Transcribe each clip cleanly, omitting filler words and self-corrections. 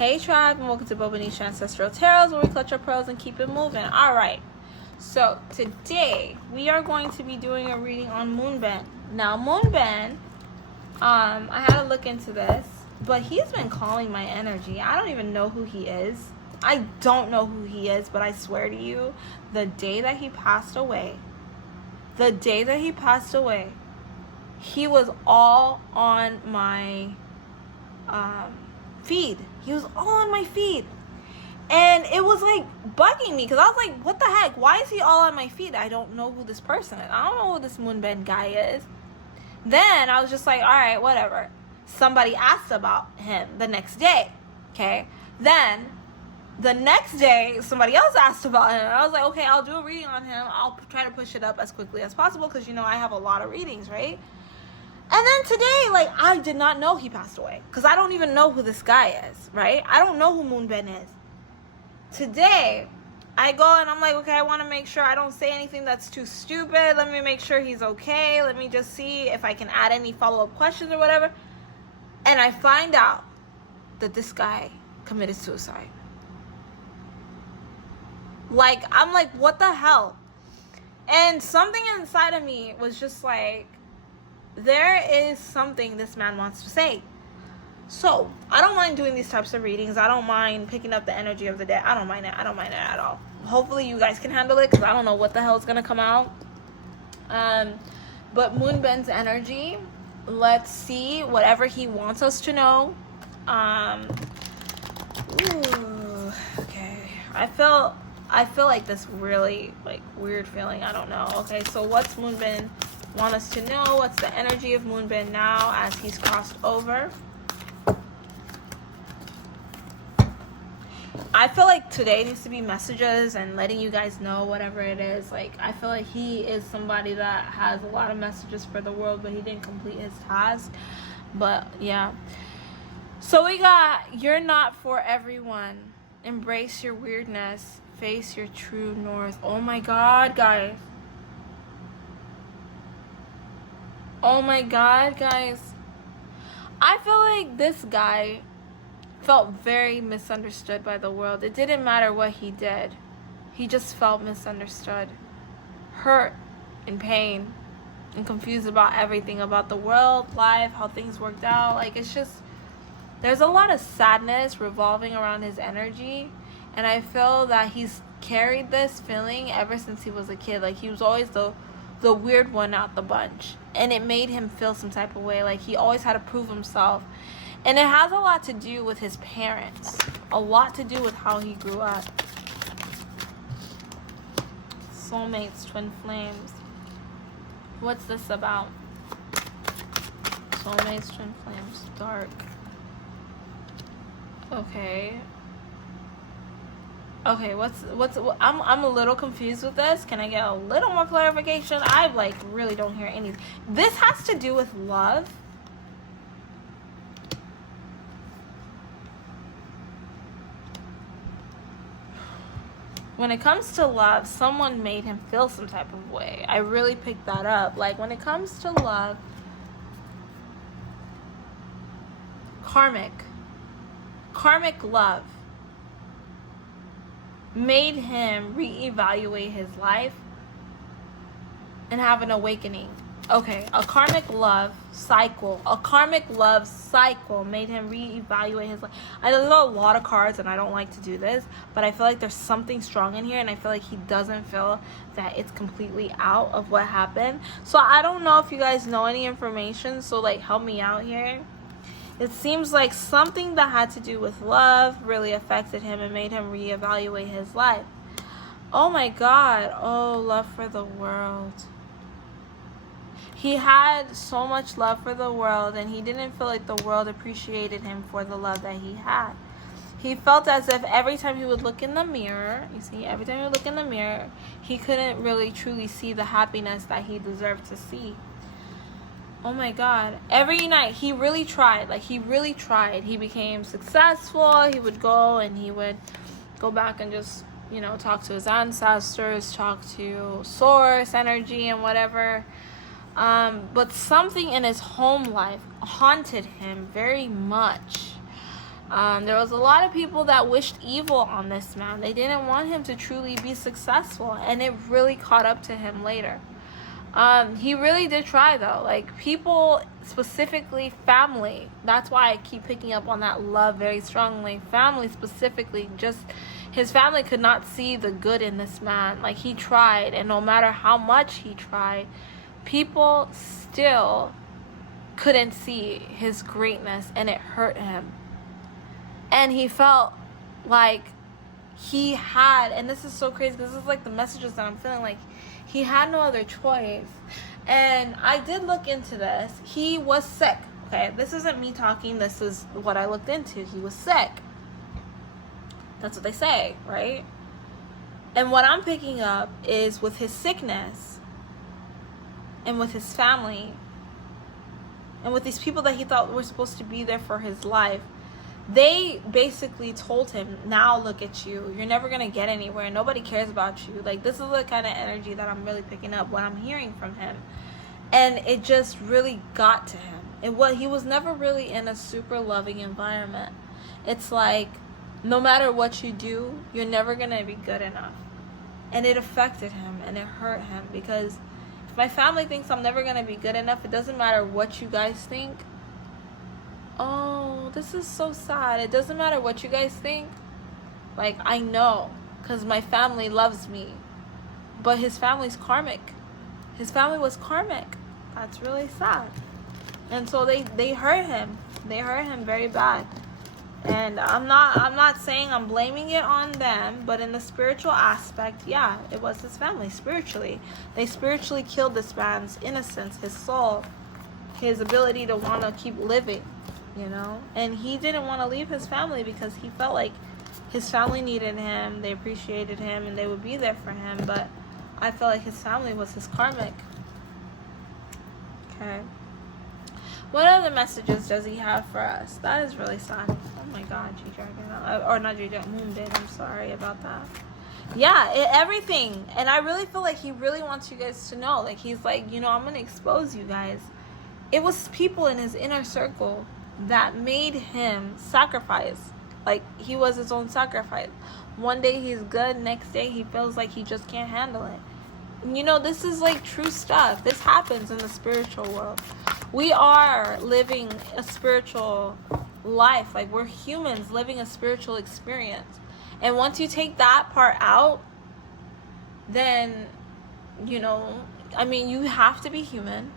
Hey tribe, and welcome to Bobo-Nesha Ancestral Tarots, where we clutch our pearls and keep it moving. Alright, so today we are going to be doing a reading on Moonbin. Now Moonbin, I had to look into this, but he's been calling my energy. I don't even know who he is. I don't know who he is, but I swear to you, the day that he passed away, he was all on my feed. He was all on my feed. And it was like bugging me because I was like, what the heck? Why is he all on my feed? I don't know who this person is. I don't know who this Moonbin guy is. Then I was just like, all right, whatever. Somebody asked about him the next day. Okay. Then the next day, somebody else asked about him. And I was like, okay, I'll do a reading on him. I'll try to push it up as quickly as possible because, you know, I have a lot of readings, right? And then today, like, I did not know he passed away. Because I don't even know who this guy is, right? I don't know who Moonbin is. Today, I go and I'm like, okay, I want to make sure I don't say anything that's too stupid. Let me make sure he's okay. Let me just see if I can add any follow-up questions or whatever. And I find out that this guy committed suicide. Like, I'm like, what the hell? And something inside of me was just like, there is something this man wants to say. So I don't mind doing these types of readings. I don't mind picking up the energy of the day. I don't mind it. I don't mind it at all. Hopefully you guys can handle it because I don't know what the hell is going to come out. But Moonbin's energy, let's see whatever he wants us to know. Okay. I feel like this really like weird feeling. I don't know. Okay, so what's Moonbin want us to know? What's the energy of Moonbin now as he's crossed over? I feel like today needs to be messages and letting you guys know whatever it is. Like, I feel like he is somebody that has a lot of messages for the world, but he didn't complete his task. But yeah, so we got, you're not for everyone. Embrace your weirdness. Face your true north. Oh my god, guys. Oh my god, guys. I feel like this guy felt very misunderstood by the world. It didn't matter what he did. He just felt misunderstood. Hurt and pain and confused about everything, about the world, life, how things worked out. Like, it's just, there's a lot of sadness revolving around his energy. And I feel that he's carried this feeling ever since he was a kid. Like, he was always the weird one out the bunch, and it made him feel some type of way. Like, he always had to prove himself, and it has a lot to do with his parents, a lot to do with how he grew up. Soulmates, twin flames. What's this about? Soulmates, twin flames, dark. Okay, I'm a little confused with this. Can I get a little more clarification? I like really don't hear any. This has to do with love. When it comes to love, someone made him feel some type of way. I really picked that up. Like, when it comes to love, karmic love made him reevaluate his life and have an awakening. Okay, a karmic love cycle made him reevaluate his life. I know a lot of cards and I don't like to do this, but I feel like there's something strong in here, and I feel like he doesn't feel that it's completely out of what happened. So I don't know if you guys know any information, so like help me out here. It seems like something that had to do with love really affected him and made him reevaluate his life. Oh my god. Oh, love for the world. He had so much love for the world, and he didn't feel like the world appreciated him for the love that he had. He felt as if every time he would look in the mirror, you see, every time he would look in the mirror, he couldn't really truly see the happiness that he deserved to see. Oh my god. Every night he really tried. Like, he really tried. He became successful. He would go and he would go back and just, you know, talk to his ancestors, talk to source energy and whatever. But something in his home life haunted him very much. There was a lot of people that wished evil on this man. They didn't want him to truly be successful, and it really caught up to him later. He really did try, though. Like, people, specifically family, that's why I keep picking up on that love very strongly. Family specifically, just his family could not see the good in this man. Like, he tried, and no matter how much he tried, people still couldn't see his greatness, and it hurt him. And he felt like he had, and this is so crazy, this is like the messages that I'm feeling, like he had no other choice. And I did look into this. He was sick. Okay, this isn't me talking, this is what I looked into. He was sick. That's what they say, right? And what I'm picking up is with his sickness and with his family and with these people that he thought were supposed to be there for his life, they basically told him, now look at you. You're never going to get anywhere. Nobody cares about you. Like, this is the kind of energy that I'm really picking up, what I'm hearing from him. And it just really got to him. He was never really in a super loving environment. It's like, no matter what you do, you're never going to be good enough. And it affected him and it hurt him, because if my family thinks I'm never going to be good enough, it doesn't matter what you guys think. Oh, this is so sad. It doesn't matter what you guys think. Like, I know, because my family loves me. But his family's karmic. His family was karmic. That's really sad. And so they hurt him. They hurt him very bad. And I'm not saying I'm blaming it on them, but in the spiritual aspect, yeah, it was his family spiritually. They spiritually killed this man's innocence, his soul, his ability to want to keep living. You know, and he didn't want to leave his family because he felt like his family needed him, they appreciated him, and they would be there for him. But I felt like his family was his karmic. Okay, what other messages does he have for us? That is really sad. Oh my God, G-Dragon, or not G-Dragon, Moonbin, I'm sorry about that. Yeah, everything. And I really feel like he really wants you guys to know, like, he's like, you know, I'm gonna expose you guys. It was people in his inner circle that made him sacrifice. Like, he was his own sacrifice. One day he's good, next day he feels like he just can't handle it. You know, this is like true stuff. This happens in the spiritual world. We are living a spiritual life. Like, we're humans living a spiritual experience. And once you take that part out, then, you know, I mean, you have to be human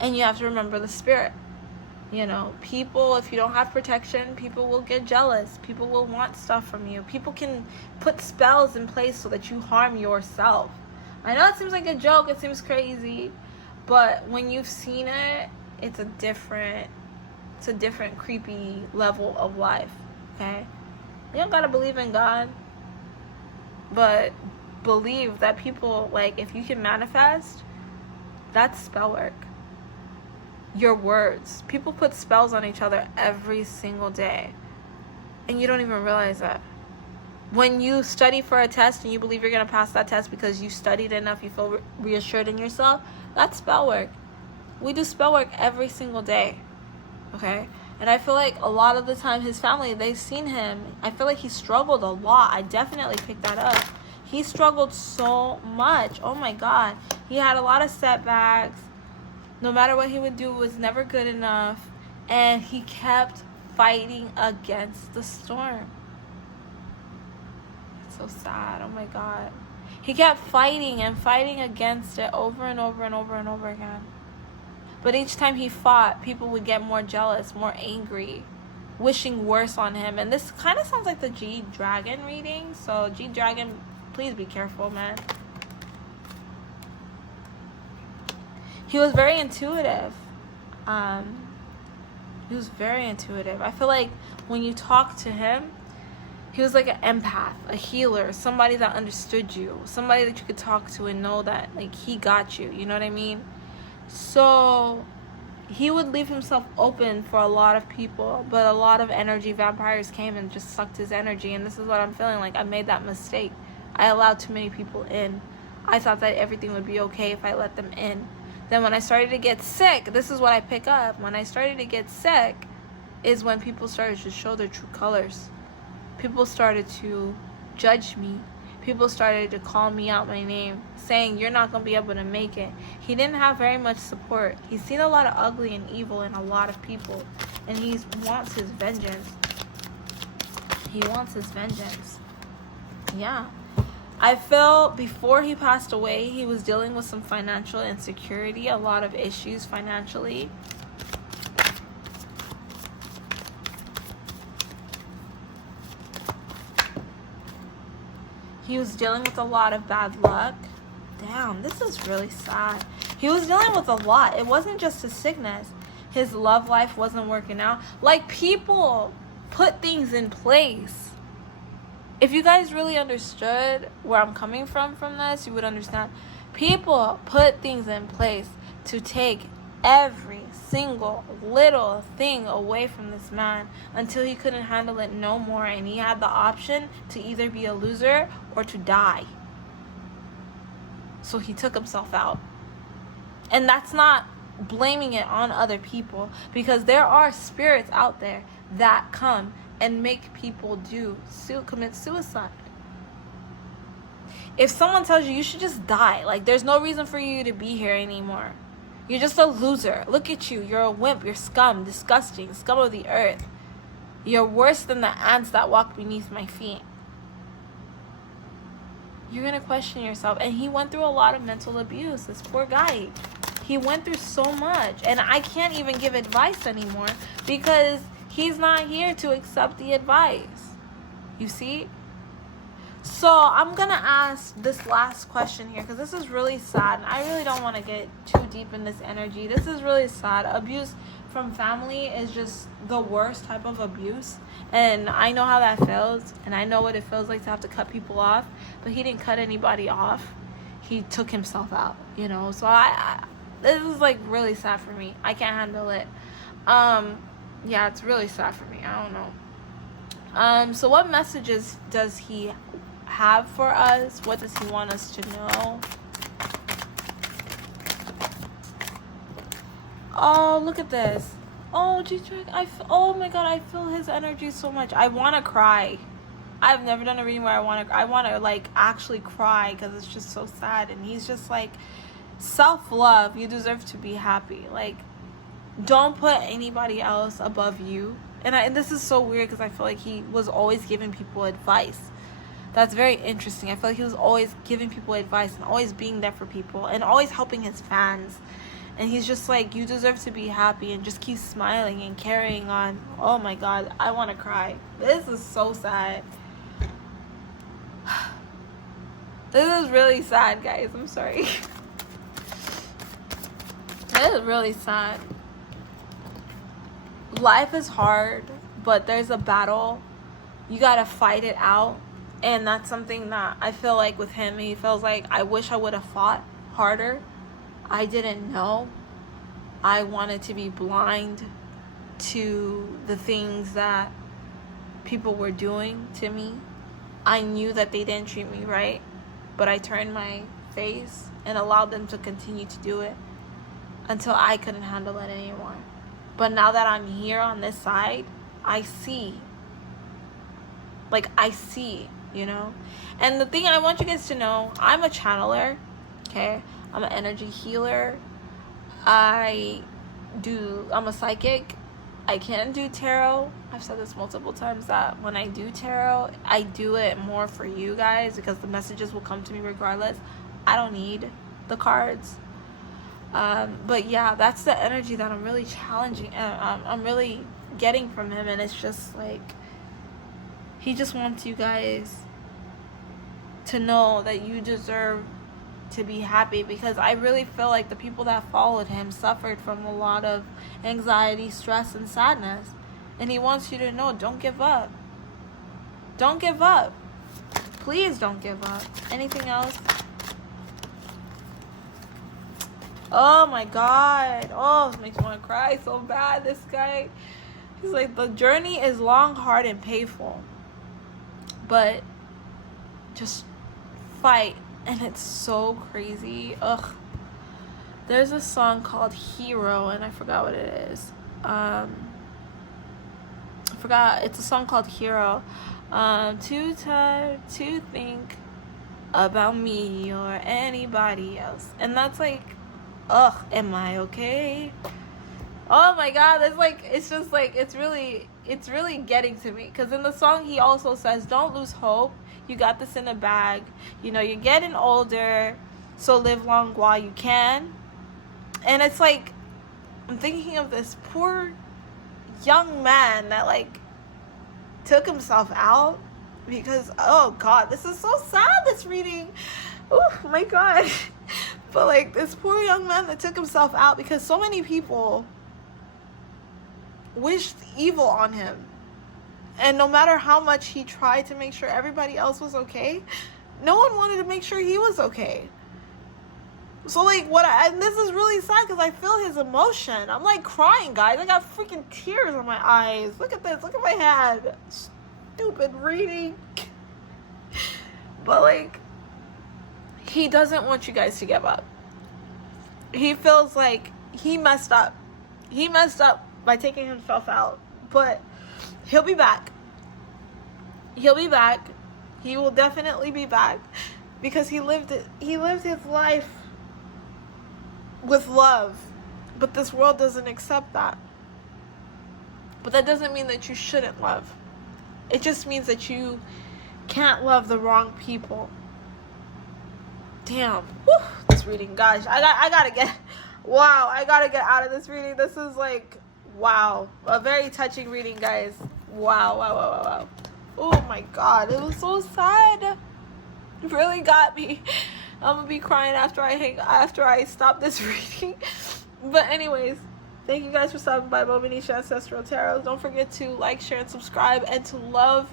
and you have to remember the spirit. You know, people, if you don't have protection, people will get jealous. People will want stuff from you. People can put spells in place so that you harm yourself. I know it seems like a joke. It seems crazy. But when you've seen it, it's a different creepy level of life. Okay? You don't gotta believe in God. But believe that people, like, if you can manifest, that's spell work. Your words. People put spells on each other every single day. And you don't even realize that. When you study for a test and you believe you're going to pass that test because you studied enough, you feel reassured in yourself, that's spell work. We do spell work every single day. Okay? And I feel like a lot of the time his family, they've seen him. I feel like he struggled a lot. I definitely picked that up. He struggled so much. Oh my God. He had a lot of setbacks. No matter what he would do, it was never good enough. And he kept fighting against the storm. It's so sad. Oh my God. He kept fighting and fighting against it over and over and over and over again. But each time he fought, people would get more jealous, more angry, wishing worse on him. And this kind of sounds like the G-Dragon reading. So G-Dragon, please be careful, man. He was very intuitive. He was very intuitive. I feel like when you talk to him, he was like an empath, a healer, somebody that understood you, somebody that you could talk to and know that, like, he got you. You know what I mean? So he would leave himself open for a lot of people, but a lot of energy vampires came and just sucked his energy. And this is what I'm feeling like. I made that mistake. I allowed too many people in. I thought that everything would be okay if I let them in. Then when I started to get sick, this is what I pick up. When I started to get sick, is when people started to show their true colors. People started to judge me. People started to call me out my name, saying, you're not going to be able to make it. He didn't have very much support. He's seen a lot of ugly and evil in a lot of people, and he wants his vengeance. He wants his vengeance. Yeah. I feel before he passed away, he was dealing with some financial insecurity, a lot of issues financially. He was dealing with a lot of bad luck. Damn, this is really sad. He was dealing with a lot. It wasn't just his sickness. His love life wasn't working out. Like, people put things in place. If you guys really understood where I'm coming from this, you would understand. People put things in place to take every single little thing away from this man until he couldn't handle it no more, and he had the option to either be a loser or to die. So he took himself out. And that's not blaming it on other people, because there are spirits out there that come and make people commit suicide. If someone tells you should just die, like, there's no reason for you to be here anymore. You're just a loser. Look at you. You're a wimp. You're scum. Disgusting. Scum of the earth. You're worse than the ants that walk beneath my feet. You're going to question yourself. And he went through a lot of mental abuse. This poor guy. He went through so much. And I can't even give advice anymore because he's not here to accept the advice. You see? So I'm going to ask this last question here because this is really sad. And I really don't want to get too deep in this energy. This is really sad. Abuse from family is just the worst type of abuse. And I know how that feels. And I know what it feels like to have to cut people off. But he didn't cut anybody off. He took himself out, you know. So this is like really sad for me. I can't handle it. Yeah, it's really sad for me. I don't know. So what messages does he have for us? What does he want us to know? Oh, look at this. Oh, oh my god, I feel his energy so much. I want to cry. I've never done a reading where I want to like actually cry because it's just so sad. And he's just like, self-love. You deserve to be happy. Like, don't put anybody else above you. And this is so weird because I feel like he was always giving people advice. That's very interesting. I feel like he was always giving people advice and always being there for people and always helping his fans. And he's just like, you deserve to be happy, and just keep smiling and carrying on. Oh my god, I want to cry. This is so sad. This is really sad, guys. I'm sorry. This is really sad. Life is hard, but there's a battle. You gotta fight it out. And that's something that I feel like with him, he feels like, I wish I would have fought harder. I didn't know. I wanted to be blind to the things that people were doing to me. I knew that they didn't treat me right, but I turned my face and allowed them to continue to do it until I couldn't handle it anymore. But now that I'm here on this side, I see. Like, I see, you know? And the thing I want you guys to know, I'm a channeler, okay? I'm an energy healer. I'm a psychic. I can do tarot. I've said this multiple times that when I do tarot, I do it more for you guys because the messages will come to me regardless. I don't need the cards. But yeah, that's the energy that I'm really challenging. I'm really getting from him, and it's just like, he just wants you guys to know that you deserve to be happy, because I really feel like the people that followed him suffered from a lot of anxiety, stress, and sadness. And he wants you to know, don't give up. Don't give up. Please don't give up. Anything else? Oh my god. Oh, it makes me want to cry so bad. This guy, he's like, the journey is long, hard, and painful, but just fight. And it's so crazy. Ugh. There's a song called Hero, and I forgot what it is. forgot. It's a song called Hero. Too tired to think about me or anybody else. And that's like, ugh, am I okay? Oh my god, it's really getting to me. Because in the song he also says, don't lose hope, you got this in the bag, you know, you're getting older, so live long while you can. And it's like, I'm thinking of this poor young man that like took himself out because, oh god, this is so sad, this reading. Oh my god. But like, this poor young man that took himself out because so many people wished evil on him, and no matter how much he tried to make sure everybody else was okay, no one wanted to make sure he was okay. So like, and this is really sad because I feel his emotion. I'm like crying, guys. I got freaking tears in my eyes. Look at this. Look at my hand. Stupid reading. But like, he doesn't want you guys to give up. He feels like he messed up. He messed up by taking himself out. But he'll be back. He'll be back. He will definitely be back because he lived his life with love. But this world doesn't accept that. But that doesn't mean that you shouldn't love. It just means that you can't love the wrong people. Damn. Whew, this reading, gosh. I gotta get out of this reading. This is like, wow. A very touching reading, guys. Wow. Oh my god. It was so sad. It really got me. I'm gonna be crying after I stop this reading. But anyways, thank you guys for stopping by Bobo-Nesha Ancestral Tarot. Don't forget to like, share, and subscribe, and to love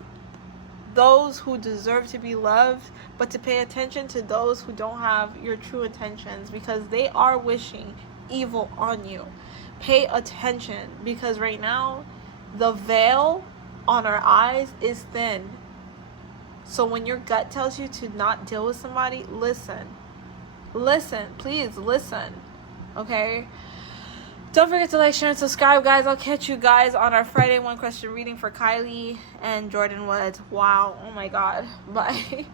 those who deserve to be loved, but to pay attention to those who don't have your true intentions, because they are wishing evil on you. Pay attention, because right now the veil on our eyes is thin. So when your gut tells you to not deal with somebody, listen. Please listen. Okay? Don't forget to like, share, and subscribe, guys. I'll catch you guys on our Friday 1 question reading for Kylie and Jordan Woods. Wow. Oh my god. Bye.